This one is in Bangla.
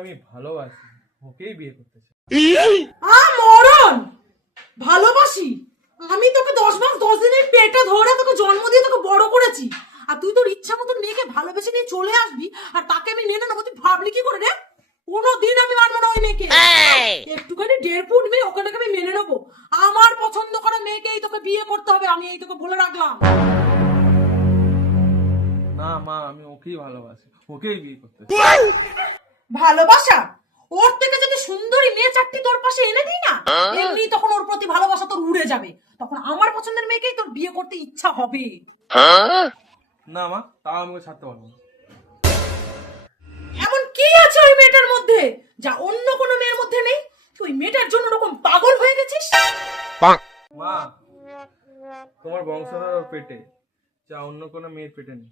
আমি ভালোবাসি, ওকেই বিয়ে করতে চাই। মরণ ভালোবাসি? আমি তোকে 10 মাস 10 দিনের পেটে ধরে তোকে জন্ম দিয়ে তোকে বড় করেছি, আর তুই তোর ইচ্ছা মতন মেয়েকে ভালোবেসে নিয়ে চলে আসবি আর তাকে আমি মেনে নেবো? তুই ভাবলি কি করে রে? কোনোদিন আমি মানবো না ওই মেয়েকে। একটুখানি 1.5 ফুট মেয়ে, ওকে আমি মেনে নেবো? আমার পছন্দ করা মেয়েকেই তোকে বিয়ে করতে হবে, আমি এই তোকে বলে রাখলাম। না মা, আমি ওকেই ভালোবাসি, ওকেই বিয়ে করতে চাই। ভালোবাসা? ওর থেকে যদি সুন্দরী মেয়ে চারটি তোর পাশে এনে দিই না, এমনি তখন ওর প্রতি ভালোবাসা তোর উড়ে যাবে। তখন আমার পছন্দের মেয়েকেই তোর বিয়ে করতে ইচ্ছা হবে। না মা, তাও আমি ওকে ছাড়তে পারবো না। এমন কি আছে ওই মেয়েটার মধ্যে যা অন্য কোনো মেয়ের মধ্যে নেই? তুই ওই মেয়েটার জন্য এরকম পাগল হয়ে গেছিস? মা, তোমার বংশধর ওর পেটে, যা অন্য কোনো মেয়ের পেটে নেই।